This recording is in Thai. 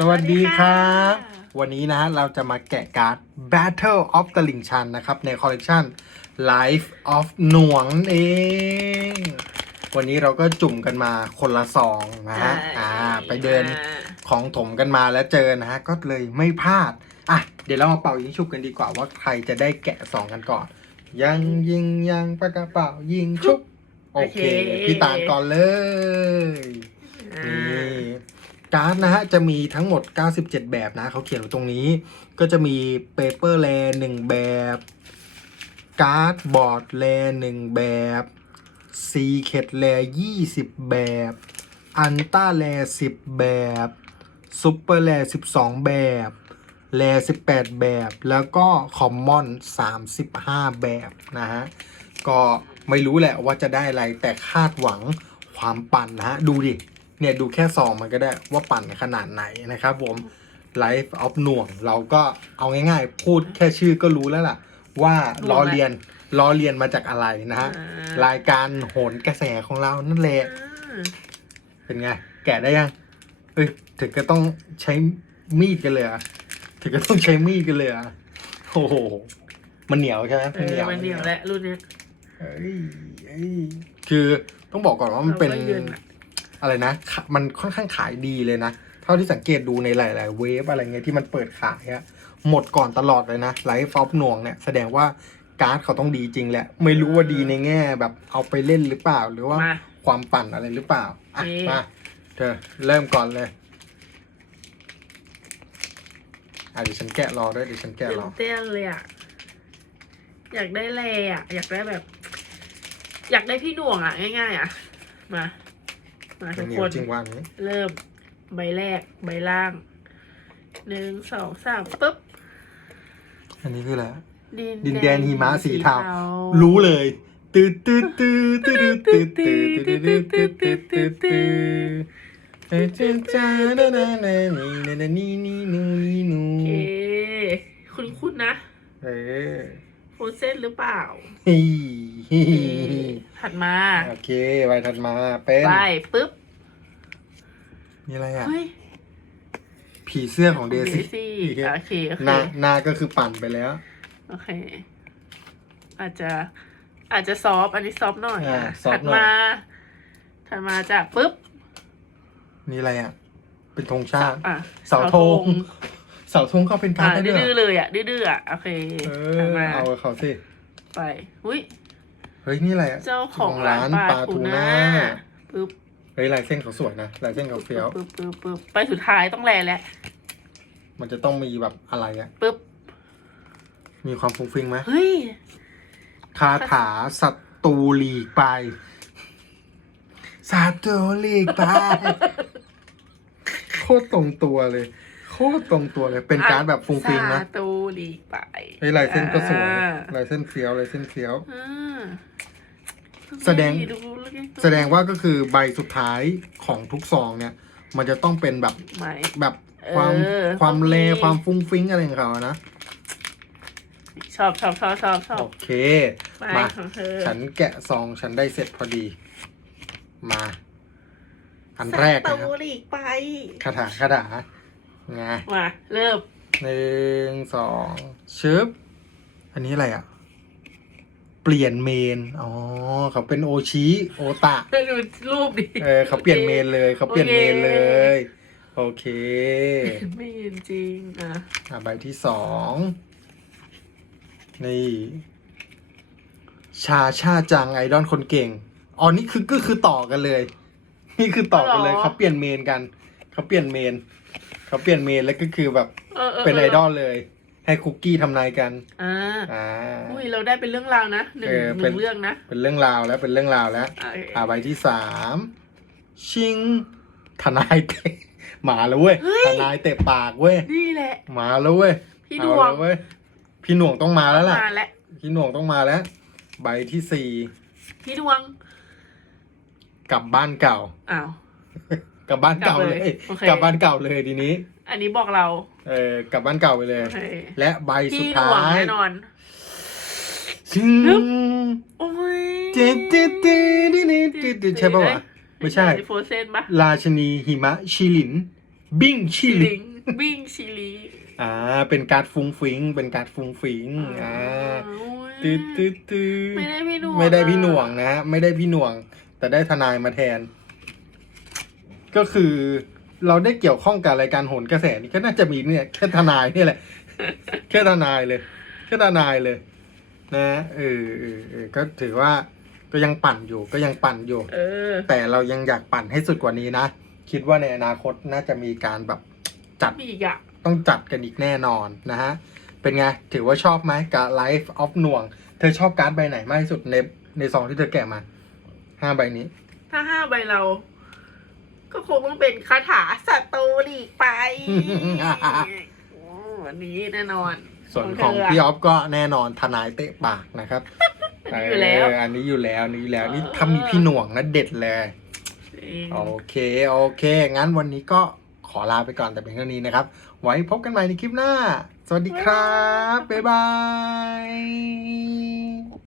สวัสดีครับสวัสดีค่ะวันนี้นะเราจะมาแกะการ์ด Battle of ตลิ่งชันนะครับ ในคอลเลกชัน Life of หน่วงนั่นเอง วันนี้เราก็จุ่มกันมาคนละซองนะฮะใช่อ่าไปเดินอ่าของถมกันมาแล้วเจอนะฮะ ก็เลยไม่พลาด อะ เดี๋ยวเรามาเป่ายิงชุบกันดีกว่าว่าใครจะได้แกะซองกันก่อน ยังยิงยังปากกระเป๋ายิงชุบ โอเค พี่ตาลก่อนเลยอ่นี่า การ์ดนะฮะจะมีทั้งหมด 97 แบบนะเขาเขียนไว้ตรงนี้ ก็จะมีเปเปอร์แลหนึ่งแบบการ์ดบอร์ดแลหนึ่งแบบซีเคดแล20แบบ อันต้าแล10แบบซุปเปอร์แล12แบบแล18แปดแบบ แล้วก็คอมมอน35แบบนะฮะ ก็ไม่รู้แหละว่าจะได้อะไรแต่คาดหวังความปั่นนะฮะ ดูดิ เนี่ยดูแค่ซองมันก็ได้ว่าปั่นขนาดไหนนะครับผม Life of หน่วงเราก็เอาง่ายๆ พูดแค่ชื่อก็รู้แล้วล่ะ ว่าล้อเลียนล้อเลียนมาจากอะไรนะฮะอ่ารายการโหนกระแสของเรานั่นแหละอ่าเป็นไง แกะได้ยังเอ้ยถึงก็ต้องใช้มีดกันเลยเหรอะถึงก็ต้องใช้มีดกันเลยเหรอะโอ้โหมันเหนียวใช่ไหมเออมันเหนียวแหละรุ่นเนี้ยเอ้ยเอ้ยคือต้องบอกก่อนว่ามันเป็นเราก็ยืน อะอะไรนะขะมันค่อนข้างขายดีเลยนะ เท่าที่สังเกตดูในหลาย ๆ เวฟอะไรเงี้ยที่มันเปิดขายอะหมดก่อนตลอดเลยนะไลฟ์ฟอปหน่วงเนี่ยแสดงว่าการ์ดเขาต้องดีจริงแหละ ไม่รู้ว่าดีในแง่แบบเอาไปเล่นหรือเปล่า หรือว่ามาความปั่นอะไรหรือเปล่าอะโอเคมาเธอเริ่มก่อนเลยอะเดี๋ยวฉันแกะรอด้วยเดี๋ยวฉันแกะตื่รนอ เต้นเลยอะ อยากได้แลอะ อยากได้แบบ อยากได้พี่หน่วงอะ ง่ายๆอะ มา มาทุกเหนีคยวนจริงวันนี้เริ่มใบแรกใบล่างหนึ่งสองสามปุ๊บ อันนี้คืออะไรดินดินแดนหิมะสีเทารู้รู้เลยตืดตืดตืดตืดตืดตืดตืดตืดตืดตืดตืดตืดเอ้ยจ้าจ้าดาดาดานี่นี่นี่นี่นูนี่นูโอเคคุณคุณนะ เออโฟเส้นหรือเปล่าเฮ้ยโอเค ถัดมาโอเคไปถัดมาเป็นไปปุ๊บมีอะไรอะ เฮ้ย ผีเสื้อของเดซี่ซี่โอเคโอเคหน้าหน้าก็คือปั่นไปแล้ว โอเค อาจจะ อาจจะซอฟต์อันนี้ซอฟต์หน่อยอ่าอะซอฟต์ถัดหน่อยมาถัดมาจากปุ๊บนี่อะไรอะ เป็นธงชาติอะเสาธงเสาธงเขาเป็นกาอะรได้ด้วยดื้อเหรอๆเลยอะดื้อๆอะโอเคเอถัดอมาเอาเขาสิไป อุ้ย เฮ้ยนี่อะไรอะเจ้าของร้านปลาทูน่าปุ๊บเฮ้ยลายเส้นเขาสวยนะลายเส้นเขาเฟี้ยวปุ๊บปุ๊บปุ๊บไปสุดท้ายต้องแลแล้วมันจะต้องมีแบบอะไรอะปุ๊บมีความฟุ้งฟิ้งไหมเฮ้ยคาถาศัตรูหลีกไปศัตรูหลีกไปโคตรตรงตัวเลย โคตรตรงตัวเลย เป็นการดแบบฟุ้งฟิ้งนะซาตูลีกไปเฮ้ยลายเส้นก็สวยอ่าลายเส้นเฟี้ยวลายเส้นเฟี้ยวอ่า แสดงดูแล้วไแสดงว่าก็คือใบสุดท้ายของทุกซองเนี่ย มันจะต้องเป็นแบบไหมแบบความเออความต้องมีเลความฟุ้งฟิ้งอะไรของเขานะ ชอบชอบชอบชอบชอโอบเคไปมา ของเธอฉันแกะซองฉันได้เสร็จพอดี มา อันแรกซานะคตูรับลีกไป คาถาคาถาไงมาเริ่มหนึ่งสองชึบ อันนี้อะไรอะ เปลี่ยนเมน อ๋อเขาเป็นโอชิโอตะ ดูรูปดิเออเขาเปลี่ยนเมนเลยเขาเปลี่ยนเมนเลย โอเคไม่เห็นจริงอะอะใบที่สองนี่ ชาชาจังไอดอลคนเก่ง อ๋อ นี่คือก็คือต่อกันเลย นี่คือต่อกันเลยเขาเปลี่ยนเมนกันเขาเปลี่ยนเมนเขาเปลี่ยนเมนแล้วก็คือแบบ ออเป็นไอดอลเลย ให้คุกกี้ทำนายกัน อ่าอ่า อุ้ยเราได้เป็นเรื่องราวนะหนึ่งเออหเป็นึ่นงเรื่องนะเป็นเรื่องราวแล้วเป็นเรื่องราวแล้วอ่าอ่าใบที่สามชิง ทนายเตะหมาแล้วเว้ยทนายเตะปากเว้ยนี่แหละมาแล้วเว้ยพี่ดเอาวงแล้วเว้ยพี่หน่วงต้องมาแล้วล่ะ มาแล้วพี่หน่วงต้องมาแล้ว ใบที่สี่พี่ดวงกลับบ้านเก่า อ้าว กลับบ้านเก่าเลยกลับเลยโอเค กลับบ้านเก่าเลยทีนี้ อันนี้บอกเราเออกลับบ้านเก่าไปเลย โอเคและใบสุดพี่ดท้าวงยแน่นอนชิงโอ้ยเจ๊เจ๊เจ๊เจ๊เจ๊เจ๊ใช่ปะวะ ไม่ใช่ โฟเซนปะราชนีหิมะชิลิน บิ้งชิลิลิงบิ้งชิลีอ่า เป็นการ์ดฟุ้งฟิง เป็นการ์ดฟุ้งฟิงอ่าโอ้ยตืดตืดตืดไม่ได้พี่หน่วงไม่ได้พี่หน่วงอะนะฮะไม่ได้พี่หน่วง แต่ได้ทนายมาแทน ก็คือเราได้เกี่ยวข้องกับรายการโหนกระแสนี่ก็น่าจะมีเนี่ยแค่ทนายนี่แหละแค่ทนายเลยแค่ทนายเลย นะเออเออเออก็ถือว่าก็ยังปั่นอยู่ก็ยังปั่นอยู่เออ แต่เรายังอยากปั่นให้สุดกว่านี้นะ คิดว่าในอนาคตน่าจะมีการแบบจัดมีอีกอะต้องจัดกันอีกแน่นอนนะฮะ เป็นไง ถือว่าชอบไหมการ Life of หน่วง เธอชอบการ์ดใบไหนมากที่สุดในในซองที่เธอแกะมาห้าใบนี้ ถ้าห้าใบเรา ก็คงต้องเป็นคาถาสัตว์โตดีกไปโอ้วันนี้แน่นอนส่วนของเธะพี่ออฟก็แน่นอนทนายเตะปากนะครับอยู่แล้วเอันนี้อยู่แล้วอันนี้อยู่แล้วนี่ถ้ามีพี่หน่วงนะเด็ดเลยจริงโอเคโอเค งั้นวันนี้ก็ขอลาไปก่อนแต่เพียงเท่านี้นะครับ ไว้พบกันใหม่ในคลิปหน้า สวัสดีครับ บ๊ายบาย